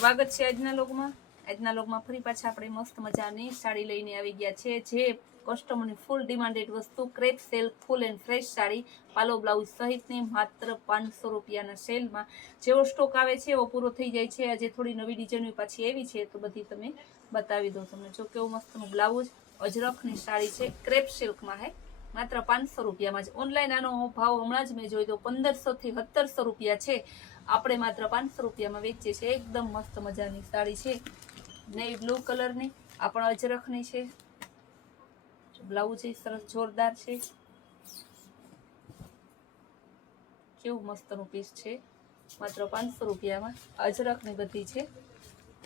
સ્વાગત છે આજના લોગમાં ફરી પાછા આપણે મસ્ત મજાની સાડી લઈને આવી ગયા છે જે કસ્ટમરની ફૂલ ડિમાન્ડેડ વસ્તુ crepe silk full and fresh sari પાલો બ્લાઉઝ સહિતની માત્ર 500 રૂપિયાના સેલમાં જેવો સ્ટોક આવે છે એવો પૂરો થઈ જાય છે। આજે થોડી નવી ડિઝાઇન પાછી આવી છે તો બધી તમે બતાવી દો તમને। જો કેવું મસ્તનું બ્લાઉઝ અજરખની સાડી છે ક્રેપ સિલ્કમાં હે માત્ર 500 રૂપિયામાં જ। ઓનલાઈન આનો ભાવ હમણાં જ મેં જોઈ તો 1500 થી 1700 રૂપિયા છે, આપણે માત્ર 500 રૂપિયામાં વેચીએ છીએ। એકદમ મસ્ત મજાની સાડી છે નેવી બ્લુ કલરની, આ પણ અજરખની છે। બ્લાઉઝ સરસ જોરદાર છે, કેવું મસ્તનું પીસ છે માત્ર 500 રૂપિયામાં। અજરખની બધી છે,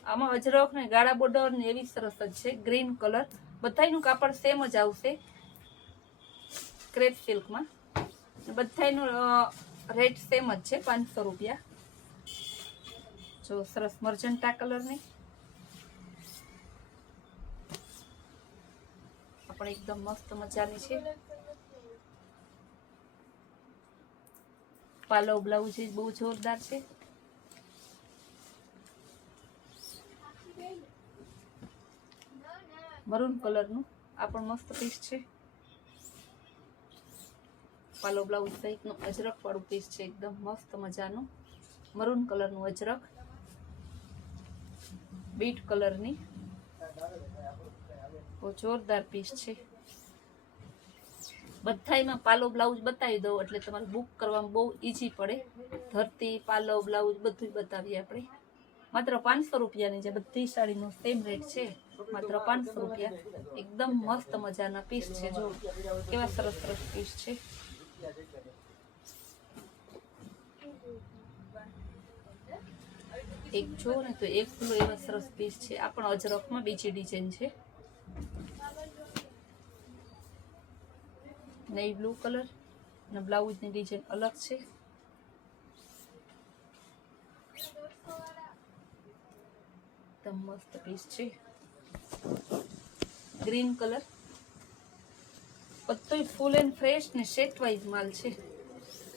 આમાં અજરખ ને ગાળા બોર્ડર ને એવી સરસ જ છે। ગ્રીન કલર, બધાયનું કાપડ સેમ જ આવશે ક્રેપ સિલ્કમાં, બધાયનું રેટ સેમ જ છે 500 રૂપિયા। જો સરસ મર્જન્ટા કલરની, આપણે એકદમ મસ્ત મજાની છે। પાલો બ્લાઉઝ બહુ જોરદાર છે, મરૂન કલરનું આ પણ મસ્ત પીસ છે। પાલો બ્લાઉઝ સહિતનું અજરખ વાળું પીસ છે, એકદમ મસ્ત મજાનું મરૂન કલરનું અજરખ, બીટ કલરની બહુ જોરદાર પીસ છે। બધાયમાં પાલો બ્લાઉઝ બતાવી દઉં એટલે તમારે બુક કરવામાં બહુ ઈઝી પડે। ધરતી પાલો બ્લાઉઝ બધું બતાવીએ આપણે માત્ર 500 રૂપિયાની જે બધી સાડીનો સેમ રેટ છે માત્ર 500 રૂપિયા। એકદમ મસ્ત મજાના પીસ છે, જો કેવા સરસ સરસ પીસ છે। એક જો ને તો એક ફૂલો એવા સરસ પીસ છે, આ પણ અજરખમાં બીજી ડિઝાઇન છે। નેવી બ્લુ કલર અને બ્લાઉઝની ડિઝાઇન અલગ છે, એકદમ મસ્ત પીસ છે। ગ્રીન કલર, બધું ફૂલ એન્ડ ફ્રેશ ને સેટ વાઇઝ માલ છે,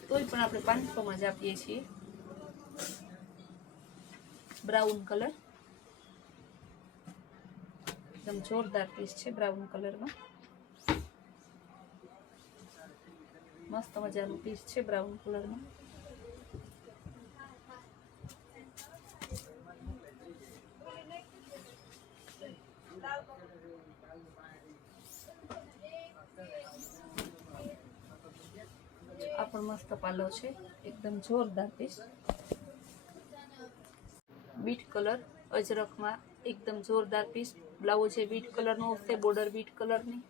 તોય પણ આપણે 500 માં જ આપીએ છીએ। બ્રાઉન કલર, એકદમ જોરદાર પીસ છે બ્રાઉન કલરમાં, મસ્ત મજાનું પીસ છે બ્રાઉન કલરમાં। આ પણ મસ્ત પાલો છે, એકદમ જોરદાર પીસ। બીટ કલર અજરખમાં એકદમ જોરદાર પીસ, બ્લાઉઝ છે બીટ કલરનો આવશે, બોર્ડર બીટ કલરની,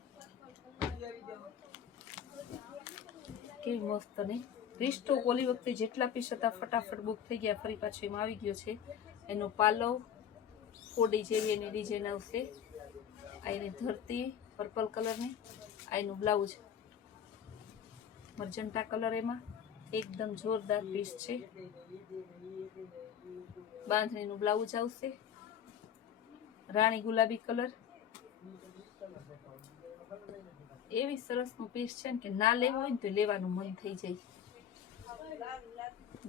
કેવી મસ્ત નહીં। રીસ્ટોક ઓલી વખતે જેટલા પીસ હતા ફટાફટ બુક થઈ ગયા, ફરી પાછું એમાં આવી ગયો છે। એનો પાલો કોડી જેવી એની ડિઝાઇન આવશે, આ એની ધરતી પર્પલ કલરની, આ એનું બ્લાઉઝ મર્જન્ટા કલર, એમાં એકદમ જોરદાર પીસ છે। બાંધણીનું બ્લાઉઝ આવશે, રાણી ગુલાબી કલર, એવી સરસનું પીસ છે ને કે ના લેવું હોય ને તો લેવાનું મન થઈ જાય।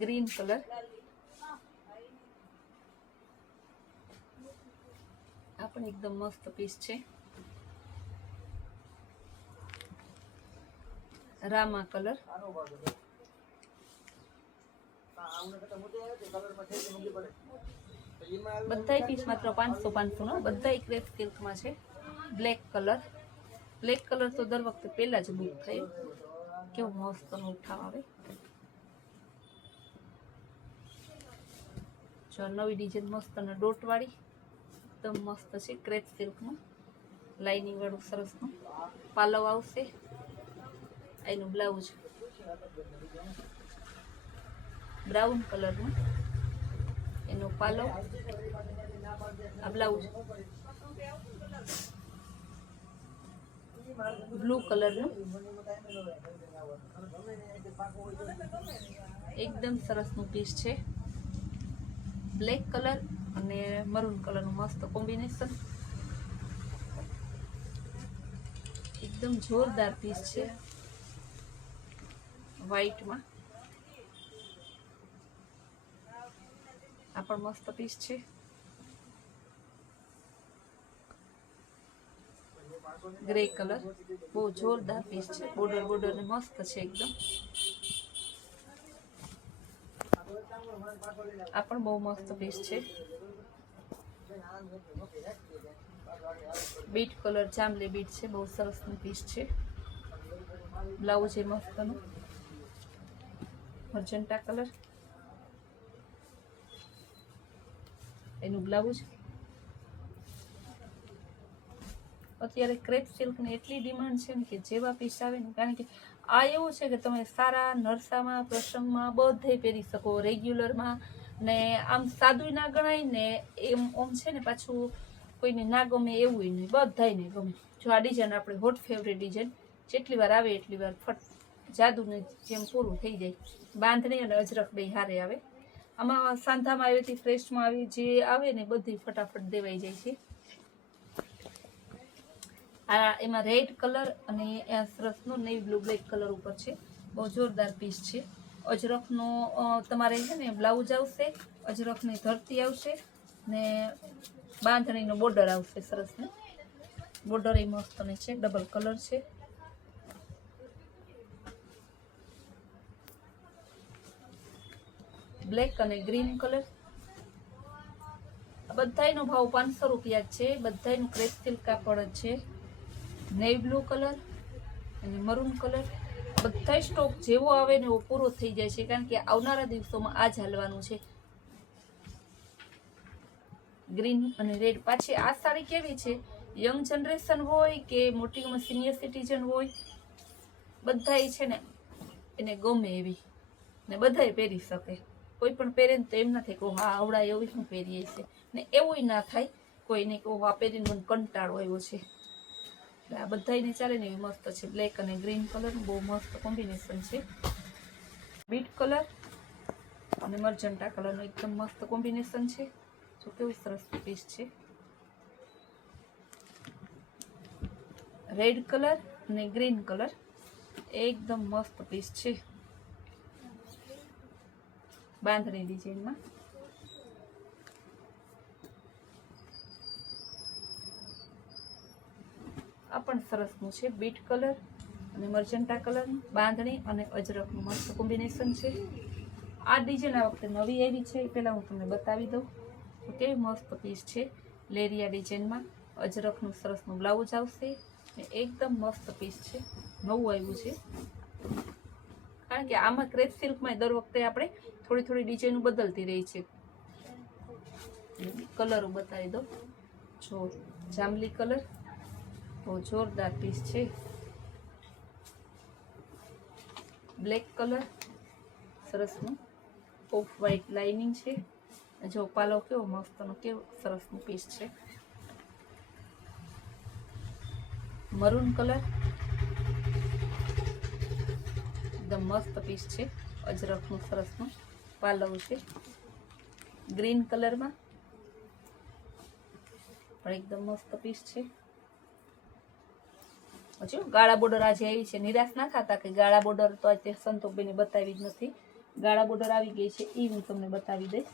ગ્રીન કલર, આ પણ એકદમ મસ્ત પીસ છે। રામા કલર, બધાય પીસ માત્ર 500 નો, બધાય ક્રેપ સિલ્કમાં છે। બ્લેક કલર, બ્લેક કલર તો દર વખતે પહેલા જ બુક થયો, કેવું મસ્ત નો ઉઠાવ આવે। જો નવી ડિઝાઇન મસ્ત અને ડોટ વાળી એકદમ મસ્ત છે ક્રેપ સિલ્કમાં, લાઇનિંગ વાળું સરસનું પાલવ આવશે, એનું બ્લાઉઝ બ્રાઉન કલરનું, એનો પાલો, આ બ્લાઉઝ બ્લુ કલરનું, એકદમ સરસનું પીસ છે। બ્લેક કલર અને મરૂન કલરનું મસ્ત કોમ્બિનેશન, એકદમ જોરદાર પીસ છે વ્હાઈટમાં। આ પણ મસ્ત પીસ છે। ગ્રે કલર, બહુ જોરદાર પીસ છે. બોર્ડર ને મસ્ત છે એકદમ. આ પણ બહુ મસ્ત પીસ છે. બીટ કલર, જાંબલી બીટ છે, બહુ સરસ નું પીસ છે. બ્લાઉઝ એ મસ્ત નું મર્જન્ટા કલર, એનું બ્લાઉઝ. અત્યારે ક્રેપ સિલ્ક ની એટલી ડિમાન્ડ છે ને કે જેવા પીસ આવે ને, કારણ કે આ એવું છે કે તમે સારા નરસામાં, પ્રસંગમાં બધે પહેરી શકો, રેગ્યુલરમાં, ને આમ સાદું ના ગણાય ને એમ ઓમ છે ને પાછું કોઈને ના ગમે એવું નહીં, બધાને ગમે. જો આ ડિઝાઇન આપણે હોટ ફેવરેટ ડિઝાઇન, જેટલી વાર આવે એટલી વાર ફટ જાદુને જેમ પૂરું થઈ જાય. બાંધણી અને અજરખ બે હારે આવે. આમાં સાંધામાં આવી હતી, ફ્રેશમાં આવી, જે આવે ને બધી ફટાફટ દેવાઈ જાય છે. આ એમાં રેડ કલર અને સરસનો નેવી બ્લુ બ્લેક કલર ઉપર છે. બહુ જોરદાર પીસ છે. અજરખનો તમારે છે ને બ્લાઉઝ આવશે, અજરખની ધરતી આવશે ને બાંધણીનો બોર્ડર આવશે. સરસ ને બોર્ડર એ મસ્ત ને છે, ડબલ કલર છે. બ્લેક અને ગ્રીન કલર. બધાયનો ભાવ 500 રૂપિયા છે. બધાયનું ક્રેપ સિલ્ક કાપડ છે. નેવી બ્લુ કલર અને મરૂન કલર, બધા સ્ટોક જેવો આવે ને એવો પૂરો થઈ જાય છે, કારણ કે આવનારા દિવસોમાં આ જ હાલવાનું છે. ગ્રીન અને રેડ. પાછી આ સાડી કેવી છે, યંગ જનરેશન હોય કે મોટી ઉંમર સિનિયર સિટીઝન હોય, બધાય છે ને એને ગમે એવી, ને બધાય પહેરી શકે. કોઈ પણ પહેરે ને તો એમ ના થાય કે હા આવડા એવી શું પહેરીએ છે, ને એવું ના થાય કોઈને કે આ પહેરીને મને કંટાળો આવ્યો છે. આ બધાને ચાલે ને એવી મસ્ત છે. બ્લેક અને ગ્રીન કલર બહુ મસ્ત કોમ્બિનેશન છે. બીટ કલર અને મર્જન્ટા કલરનું એકદમ મસ્ત કોમ્બિનેશન છે. જો કેવું સરસ પીસ છે. રેડ કલર અને ગ્રીન કલર એકદમ મસ્ત પીસ છે. બાંધણી ડિઝાઇનમાં. આ પણ સરસનું છે. બીટ કલર અને મર્જન્ટા કલર, બાંધણી અને અજરકનું મસ્ત કોમ્બિનેશન છે. આ ડિઝાઇન આ વખતે નવી આવી છે, એ પહેલાં હું તમને બતાવી દઉં. તો કેવી મસ્ત પીસ છે. લેરિયા ડિઝાઇનમાં અજરકનું સરસનું બ્લાઉઝ આવશે. એકદમ મસ્ત પીસ છે, નવું આવ્યું છે. કારણ કે આમાં ક્રેપ સિલ્કમાં દર વખતે આપણે થોડી થોડી ડિઝાઇન બદલતી રહી છે. કલરો બતાવી દો. જો જાંબલી કલર, બહુ જોરદાર પીસ છે. બ્લેક કલર, સરસનું ઓફ વ્હાઈટ લાઇનિંગ છે. જો પાલો કેવો મસ્તનો, કેવો સરસનું પીસ છે. મરૂન કલર, એકદમ મસ્ત પીસ છે. અજરખનું સરસનું પાલવ છે. ગ્રીન કલરમાં પણ એકદમ મસ્ત પીસ છે. હજુ ગાળા બોર્ડર આજે આવી છે. નિરાશ ના થતા કે ગાળા બોર્ડર તો અત્યારે સંતોષબેને બતાવી જ નથી. ગાળા બોર્ડર આવી ગઈ છે, એ હું તમને બતાવી દઈશ.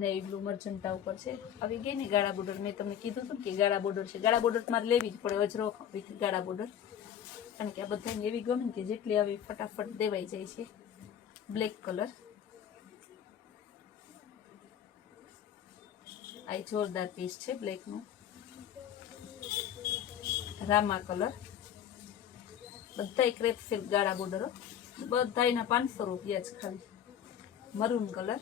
નેવી બ્લુ મર્જન્ટા ઉપર છે. આવી ગઈ ને ગાળા બોર્ડર. મેં તમને કીધું હતું કે ગાળા બોર્ડર છે. ગાળા બોર્ડર તમારે લેવી જ પડે, અજરખ વિથ ગાળા બોર્ડર, કારણ કે આ બધાને એવી ગમે કે જેટલી આવી ફટાફટ દેવાઈ જાય છે. બ્લેક કલર, આ જોરદાર પીસ છે બ્લેકનું. રામા કલર, બધાય ક્રેપ સિલ્ક ગાળા બોર્ડર, બધાયના 500 રૂપિયા જ ખાલી. મરૂન કલર,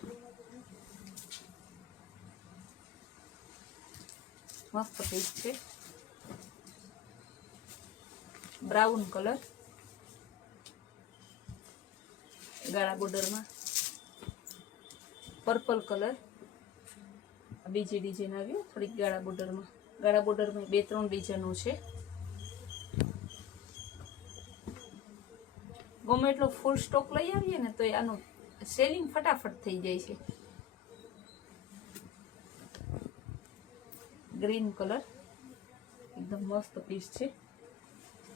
મસ્ત પીસ છે. બ્રાઉન કલર, ગાળા બોર્ડરમાં. પર્પલ કલર, બીજી ડિઝાઇન આવી થોડીક ગાળા બોર્ડરમાં. ગાળા બોર્ડરમાં 2-3 ડિઝાઇનો છે. ગમે એટલો ફૂલ સ્ટોક લઈ આવીએ ને તો આનું સેલિંગ ફટાફટ થઈ જાય છે. ગ્રીન કલર, એકદમ મસ્ત પીસ છે.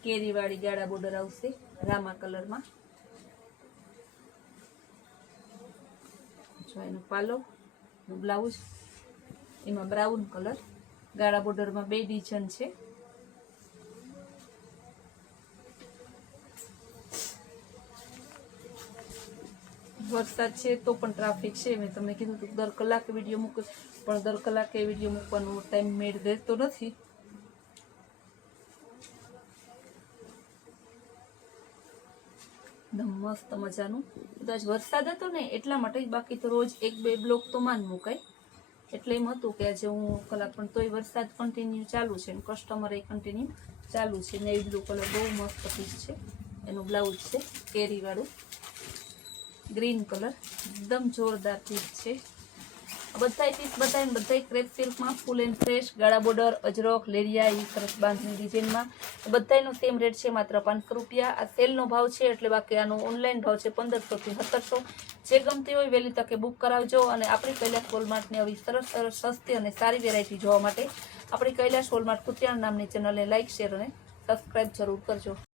કેરીવાળી ગાળા બોર્ડર આવશે રામા કલરમાં. જો એનો પાલો, બ્લાઉઝ એમાં બ્રાઉન કલર, ગાળા બોર્ડરમાં 2 ડિઝાઇન છે. વરસાદ છે તો પણ ટ્રાફિક છે. મેં તમને કીધું હતું દર કલાકે વિડીયો મૂકું, પણ દર કલાકે વિડીયો મૂકવાનો ટાઈમ મેળ રહેતો નથી. એકદમ મસ્ત મજાનું. આજ વરસાદ હતો ને એટલા માટે, બાકી તો રોજ 1-2 બ્લોક તો માન મુકાય. એટલે એમ હતું કે આજે હું કલાક, પણ તોય વરસાદ કન્ટિન્યુ ચાલુ છે, કસ્ટમર એ કન્ટિન્યુ ચાલુ છે. નેવી બ્લુ કલર બહુ મસ્ત પીસ છે. એનું બ્લાઉઝ છે કેરી વાળું, ગ્રીન કલર એકદમ જોરદાર પીસ છે. બધાય પીસ બધાય ક્રેપ સિલ્કમાં ફૂલ એન્ડ ફ્રેશ, ગાળા બોર્ડર, અજરક, લેરિયા એવી સરસ બાંધણી ડિઝાઇનમાં. બધાયનો સેમ રેટ છે, માત્ર 500 રૂપિયા. આ સેલનો ભાવ છે, એટલે બાકી આનો ઓનલાઈન ભાવ છે 1500 થી 1700. જે ગમતી હોય વહેલી તકે બુક કરાવજો. અને આપણી કૈલાસ વોલમાર્ટની આવી સરસ સસ્તી અને સારી વેરાયટી જોવા માટે આપણી કૈલાસ વોલમાર્ટ કુતિયાણા નામની ચેનલને લાઇક, શેર અને સબસ્ક્રાઈબ જરૂર કરજો.